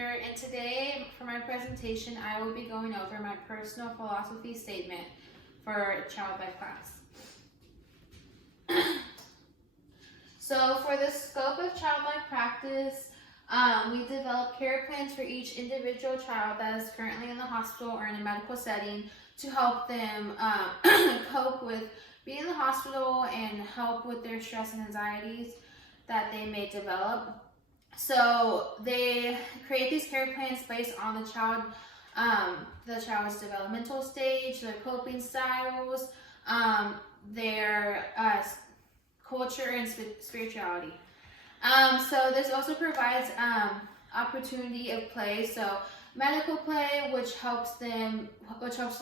Alexander, and today for my presentation I will be going over my personal philosophy statement for Child Life class. So for the scope of Child Life practice, we develop care plans for each individual child that is currently in the hospital or in a medical setting to help them cope with being in the hospital and help with their stress and anxieties that they may develop. So they create these care plans based on the child's developmental stage, their coping styles, their culture and spirituality. So this also provides opportunity of play. So medical play, which helps the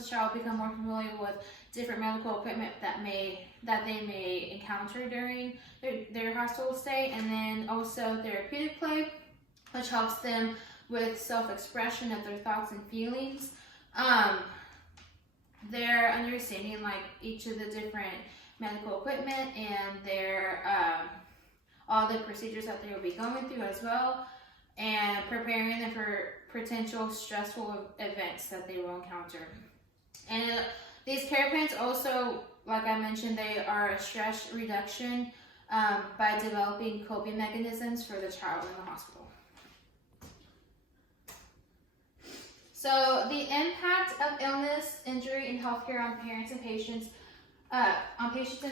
child become more familiar with different medical equipment that they may encounter during their hospital stay, and then also therapeutic play, which helps them with self-expression of their thoughts and feelings. They're understanding like each of the different medical equipment and their all the procedures that they will be going through as well, and preparing them for potential stressful events that they will encounter. And these care plans also, like I mentioned, they are a stress reduction by developing coping mechanisms for the child in the hospital. So the impact of illness, injury, and healthcare on parents and patients, and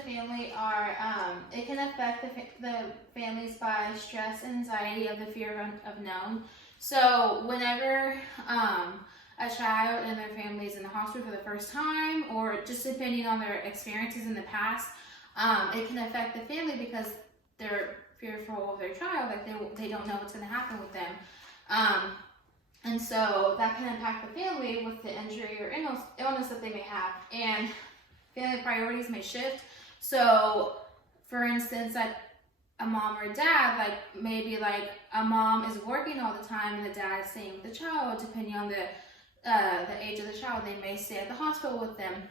family are, it can affect the families by stress and anxiety of the fear of unknown. So whenever a child and their family is in the hospital for the first time, or just depending on their experiences in the past, it can affect the family because they're fearful of their child, like they don't know what's going to happen with them. And so that can impact the family with the injury or illness that they may have, and family priorities may shift. So for instance, like a mom or dad, like maybe like a mom is working all the time and the dad is staying with the child. Depending on the age of the child, they may stay at the hospital with them,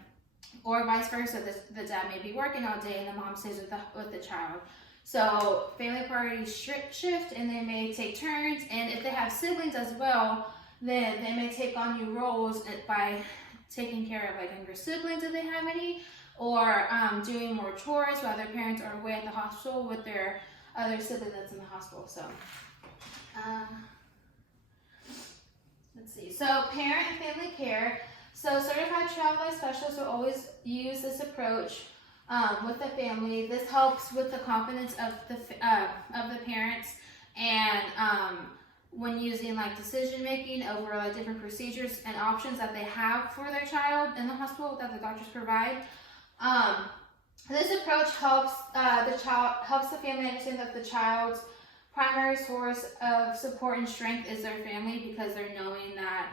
or vice versa. The dad may be working all day and the mom stays with the child. So family priorities shift, and they may take turns. And if they have siblings as well, then they may take on new roles by taking care of like younger siblings if they have any, or doing more chores while their parents are away at the hospital with their other sibling that's in the hospital. So let's see. So parent and family care. So certified child life specialists will always use this approach with the family. This helps with the confidence of the parents, and when using like decision making over like different procedures and options that they have for their child in the hospital that the doctors provide. This approach helps the family understand that the child's primary source of support and strength is their family, because they're knowing that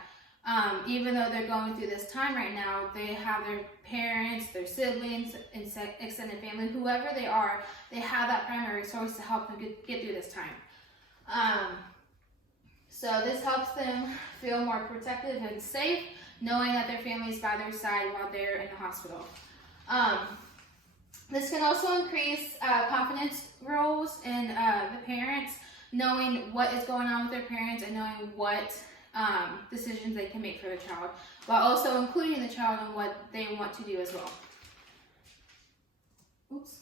even though they're going through this time right now, they have their parents, their siblings, extended family, whoever they are, they have that primary source to help them get through this time. So this helps them feel more protected and safe, knowing that their family is by their side while they're in the hospital. This can also increase confidence roles in the parents, knowing what is going on with their parents and knowing what decisions they can make for the child, while also including the child in what they want to do as well. Oops.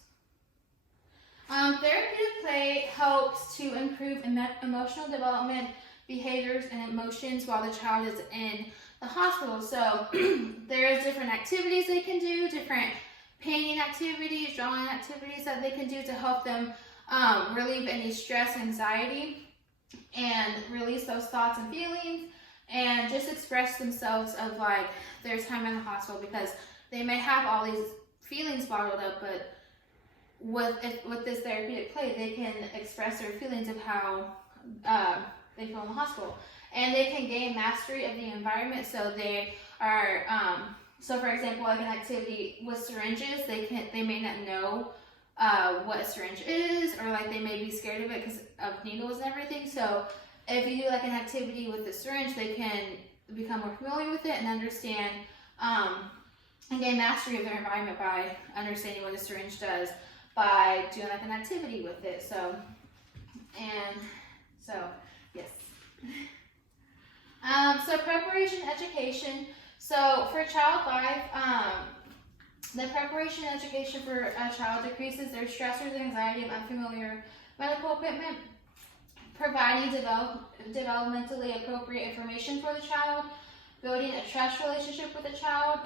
Therapeutic play helps to improve emotional development, behaviors, and emotions while the child is in the hospital. So there's different activities they can do, different painting activities, drawing activities that they can do to help them relieve any stress, anxiety, and release those thoughts and feelings, and just express themselves of like their time in the hospital, because they may have all these feelings bottled up, but with this therapeutic play, they can express their feelings of how they feel in the hospital, and they can gain mastery of the environment. So they are, so for example, like an activity with syringes, they may not know what a syringe is, or like they may be scared of it because of needles and everything. So if you do like an activity with the syringe, they can become more familiar with it and understand and gain mastery of their environment by understanding what a syringe does by doing like an activity with it. So yes. preparation education. So for child life, the preparation education for a child decreases their stressors and anxiety of unfamiliar medical equipment, providing developmentally appropriate information for the child, building a trust relationship with the child,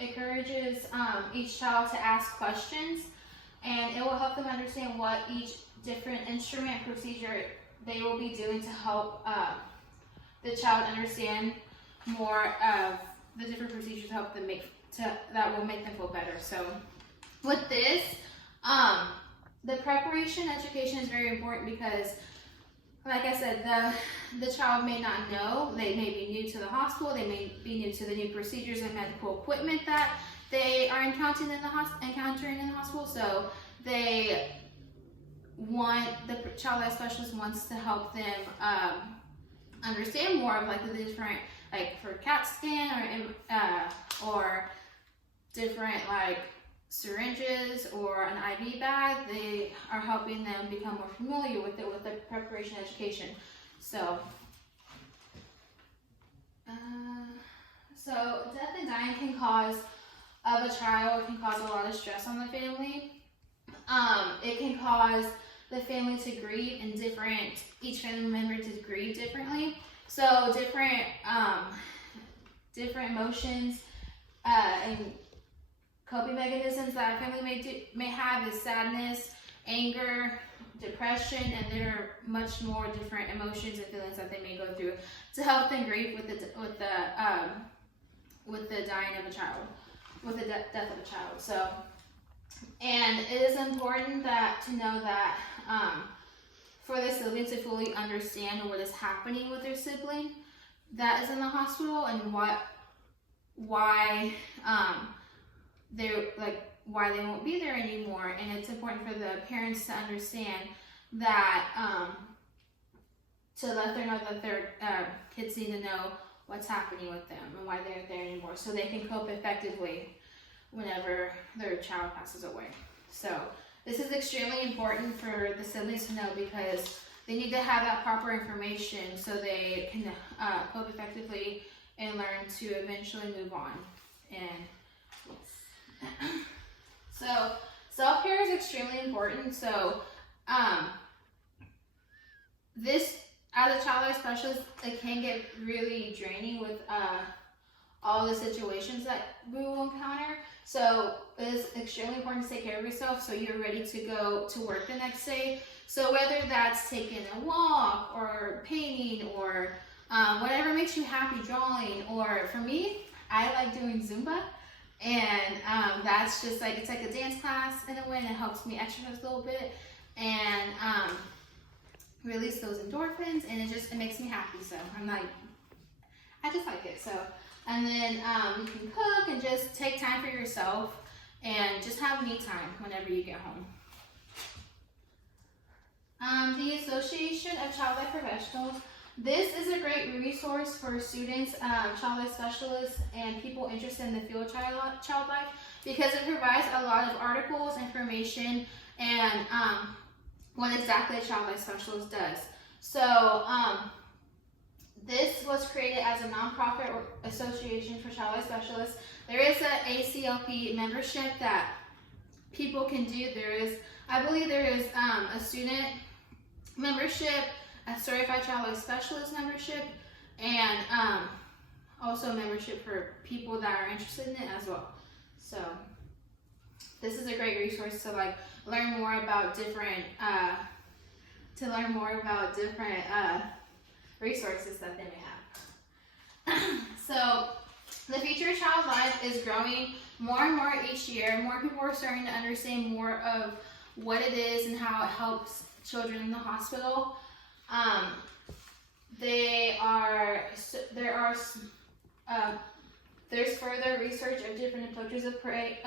encourages each child to ask questions, and it will help them understand what each different instrument procedure they will be doing to help the child understand more of the different procedures to help them that will make them feel better. So with this, the preparation education is very important because, like I said, the child may not know. They may be new to the hospital. They may be new to the new procedures and medical equipment that they are encountering in the hospital. So the child life specialist wants to help them understand more of like the different, like for CAT scan or different like syringes or an IV bag. They are helping them become more familiar with it with the preparation education. So death and dying of a child can cause a lot of stress on the family. It can cause the family to grieve and each family member to grieve differently. So different emotions and coping mechanisms that a family may have is sadness, anger, depression, and there are much more different emotions and feelings that they may go through to help them grieve with the dying of a child, with the death of a child. So, and it is important to know that for the sibling to fully understand what is happening with their sibling that is in the hospital and why why they won't be there anymore. And it's important for the parents to understand that to let them know that their kids need to know what's happening with them and why they're there anymore, so they can cope effectively whenever their child passes away. So this is extremely important for the siblings to know because they need to have that proper information so they can cope effectively and learn to eventually move on. And so self-care is extremely important. So this, as a child life specialist, it can get really draining with all the situations that we will encounter. So it's extremely important to take care of yourself so you're ready to go to work the next day. So whether that's taking a walk or painting or whatever makes you happy, drawing, or for me, I like doing Zumba. And that's just like, it's like a dance class in a way, and it helps me exercise a little bit and release those endorphins, and it makes me happy. So I just like it. So, and then you can cook and just take time for yourself and just have me time whenever you get home. The Association of Child Life Professionals. This is a great resource for students, child life specialists, and people interested in the field of child life because it provides a lot of articles, information, and what exactly a child life specialist does. So this was created as a nonprofit association for child life specialists. There is an ACLP membership that people can do. I believe there is a student membership, a certified child life specialist membership, and also a membership for people that are interested in it as well. So this is a great resource to learn more about different resources that they may have. So the future of child life is growing more and more each year. More people are starting to understand more of what it is and how it helps children in the hospital. There's further research of different approaches of play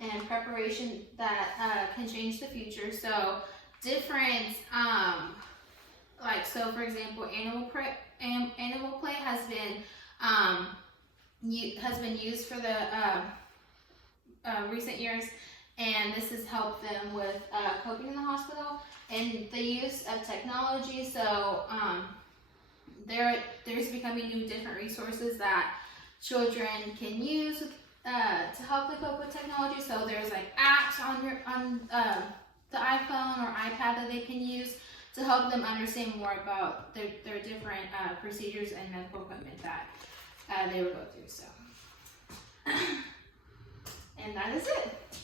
and preparation that can change the future. So different, for example, animal play has been used for the recent years, and this has helped them with coping in the hospital and the use of technology. So there's becoming new different resources that children can use to help them cope with technology. So there's like apps on the iPhone or iPad that they can use to help them understand more about their different procedures and medical equipment that they would go through. So, and that is it.